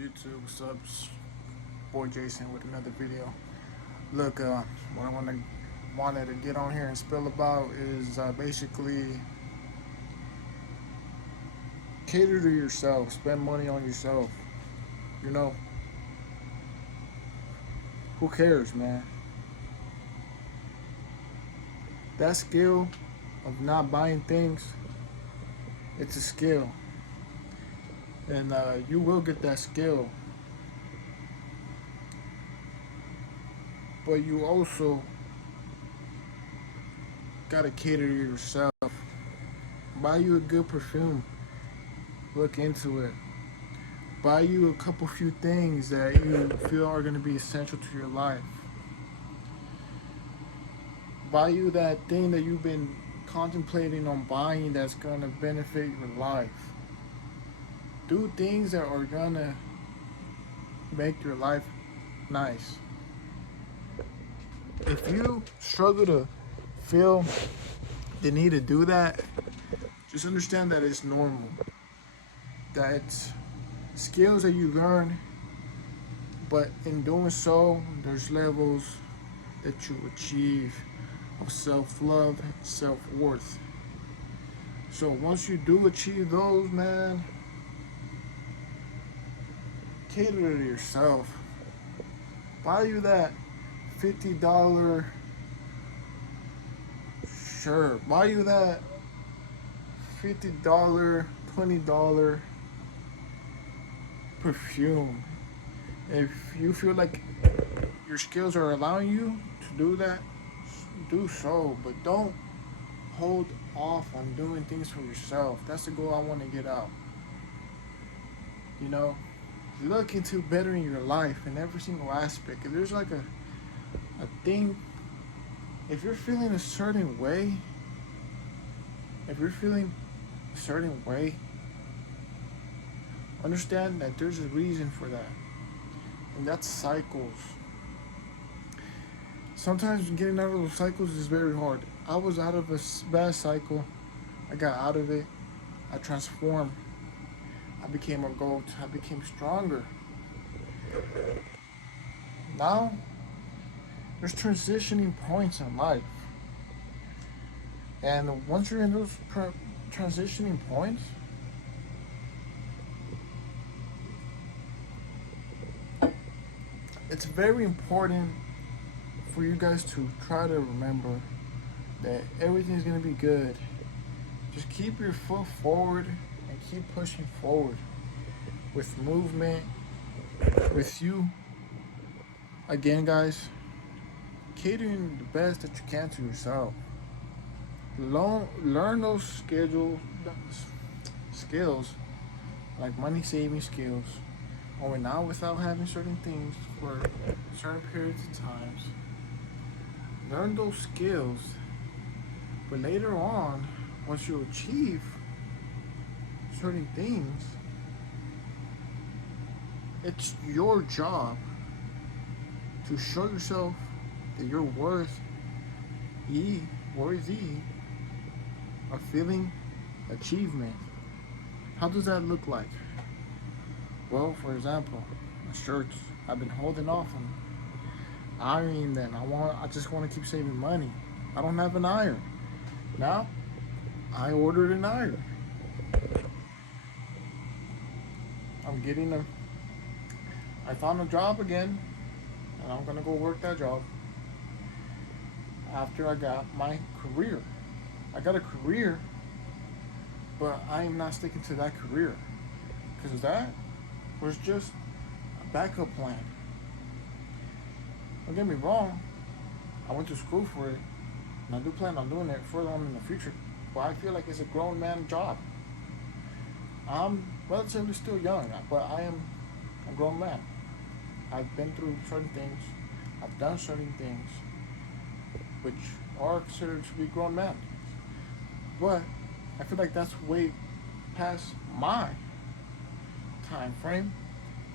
YouTube? What's up? It's boy Jason with another video. Look, what I wanted to get on here and spill about is basically cater to yourself, spend money on yourself. You know, who cares, man? That skill of not buying things, it's a skill, and you will get that skill. But you also gotta cater to yourself. Buy you a good perfume. Look into it. Buy you a couple few things that you feel are going to be essential to your life. Buy you that thing that you've been contemplating on buying that's going to benefit your life. Do things that are going to make your life nice. If you struggle to feel the need to do that, just understand that it's normal. That it's skills that you learn, but in doing so, there's levels that you achieve of self-love, self-worth. So once you do achieve those, man, cater to yourself. Buy you that $50 shirt. Buy you that $50, $20 perfume. If you feel like your skills are allowing you to do that, do so. But don't hold off on doing things for yourself. That's the goal I want to get out. You know, look into bettering your life in every single aspect. If there's like a thing, if you're feeling a certain way, if you're feeling a certain way, understand that there's a reason for that. And that's cycles. Sometimes getting out of those cycles is very hard. I was out of a bad cycle. I got out of it. I transformed. I became a goat. I became stronger. Now, there's transitioning points in life. And once you're in those transitioning points, it's very important for you guys to try to remember that everything's going to be good. Just keep your foot forward and keep pushing forward with movement, with you. Again, guys, catering the best that you can to yourself. Learn those skills like money saving skills, going out without having certain things for certain periods of times. Learn those skills, but later on, once you achieve certain things, it's your job to show yourself that you're worthy of feeling achievement. How does that look like? Well, for example, my shirts. I've been holding off on ironing them. I just want to keep saving money. I don't have an iron. Now, I ordered an iron. I'm getting a I found a job again, and I'm gonna go work that job after I got my career. I got a career, but I am not sticking to that career because that was just a backup plan. Don't get me wrong, I went to school for it, and I do plan on doing it further on in the future. But I feel like it's a grown man job. I'm relatively still young, but I am a grown man. I've been through certain things. I've done certain things which are considered to be grown men. But I feel like that's way past my time frame,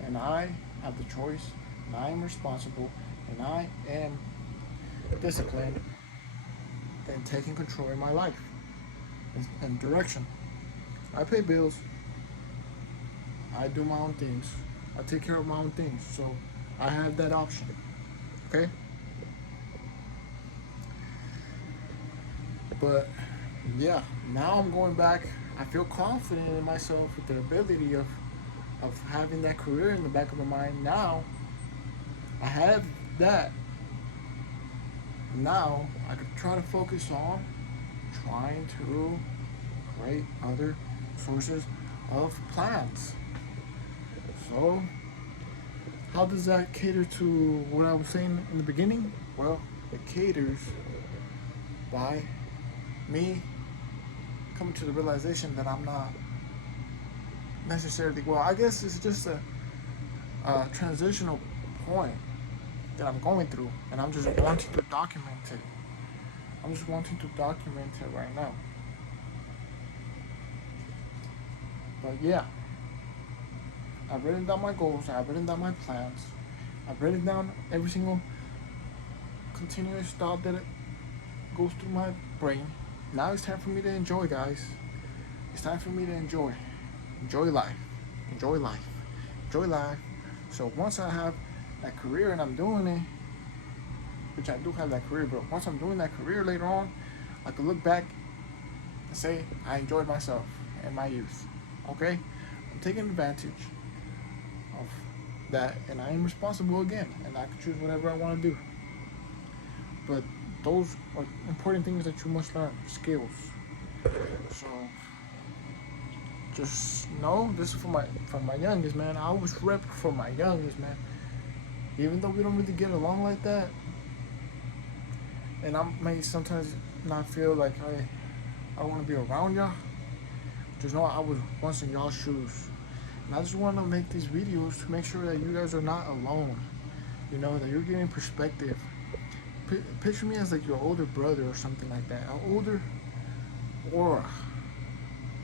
and I have the choice, and I am responsible, and I am disciplined and taking control in my life and direction. I pay bills. I do my own things. I take care of my own things. So I have that option. Okay? But yeah, now I'm going back. I feel confident in myself with the ability of having that career in the back of my mind. Now I have that. Now I could try to focus on trying to create other sources of plans. So how does that cater to what I was saying in the beginning? Well, it caters by me coming to the realization that I'm not necessarily, well, I guess it's just a transitional point that I'm going through, and I'm just wanting to document it. I'm just wanting to document it right now. But yeah, I've written down my goals, I've written down my plans, I've written down every single continuous thought that it goes through my brain. Now it's time for me to enjoy, guys. It's time for me to enjoy. Enjoy life. Enjoy life. Enjoy life. So once I have that career and I'm doing it, which I do have that career, but once I'm doing that career later on, I can look back and say I enjoyed myself in my youth. Okay? I'm taking advantage of that, and I am responsible again, and I can choose whatever I want to do. But those are important things that you must learn, skills. So just know this is for my youngest, man. I always rep for my youngest, man. Even though we don't really get along like that, and I may sometimes not feel like I want to be around y'all. Just know I was once in y'all's shoes, and I just want to make these videos to make sure that you guys are not alone. You know, that you're getting perspective. Picture me as like your older brother or something like that, an older aura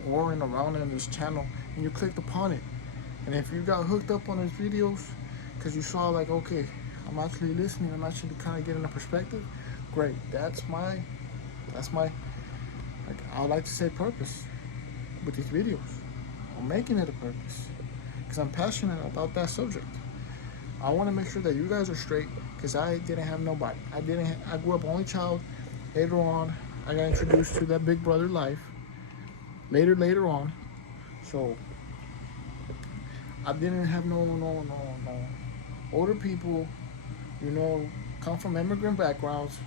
and around in this channel, and you clicked upon it, and if you got hooked up on his videos because you saw like, okay, I'm actually listening, I'm actually kind of getting a perspective, great. That's my like, I would like to say purpose with these videos. I'm making it a purpose because I'm passionate about that subject. I want to make sure that you guys are straight because I didn't have nobody. I grew up only child. Later on, I got introduced to that big brother life. Later on, so I didn't have no older people. You know, come from immigrant backgrounds.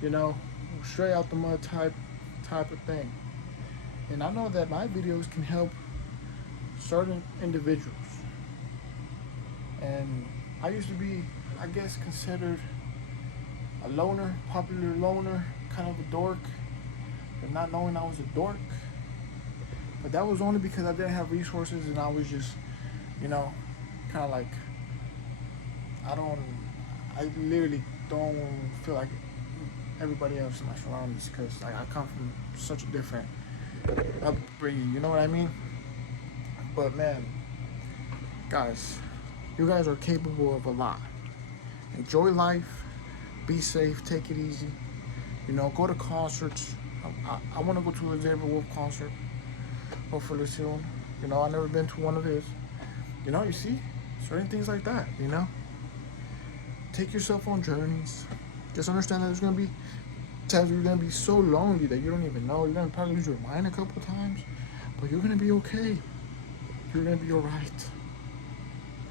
You know, straight out the mud type of thing. And I know that my videos can help certain individuals. And I used to be, I guess, considered a loner, popular loner, kind of a dork, but not knowing I was a dork. But that was only because I didn't have resources and I was just, you know, kind of like, I literally don't feel like everybody else in my surroundings because like, I come from such a different upbringing, you know what I mean? But man, guys, you guys are capable of a lot. Enjoy life, be safe, take it easy. You know, go to concerts. I want to go to a Xavier Wolf concert, hopefully soon. You know, I've never been to one of his. You know, you see, certain things like that, you know. Take yourself on journeys. Just understand that there's going to be times you're going to be so lonely that you don't even know. You're going to probably lose your mind a couple times, but you're going to be okay. You're going to be all right.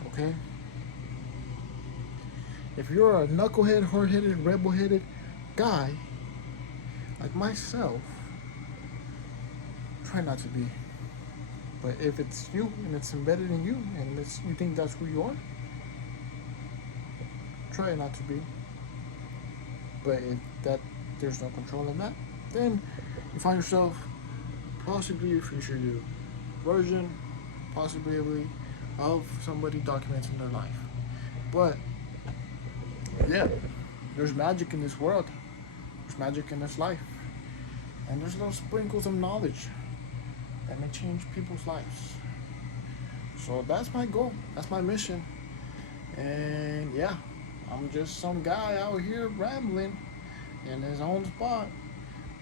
Okay? If you're a knucklehead, hard-headed, rebel-headed guy like myself, try not to be. But if it's you and it's embedded in you and you think that's who you are, try not to be. But if there's no control in that, then you find yourself possibly your future you version, possibly of somebody documenting their life. But yeah, there's magic in this world. There's magic in this life. And there's little sprinkles of knowledge that may change people's lives. So that's my goal. That's my mission. And yeah, I'm just some guy out here rambling in his own spot.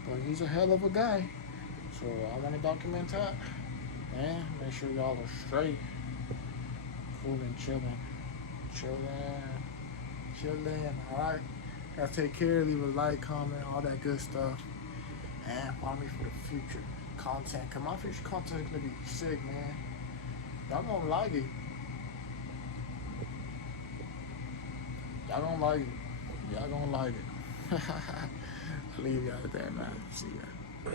But he's a hell of a guy. So I want to document that. And make sure y'all are straight. cooling, chilling. All right. Gotta take care. Leave a like, comment, all that good stuff, and follow me for the future content. Cause my future content is gonna be sick, man. Y'all gonna like it. Y'all gonna like it. Y'all gonna like it. I'll leave y'all there, man. See ya.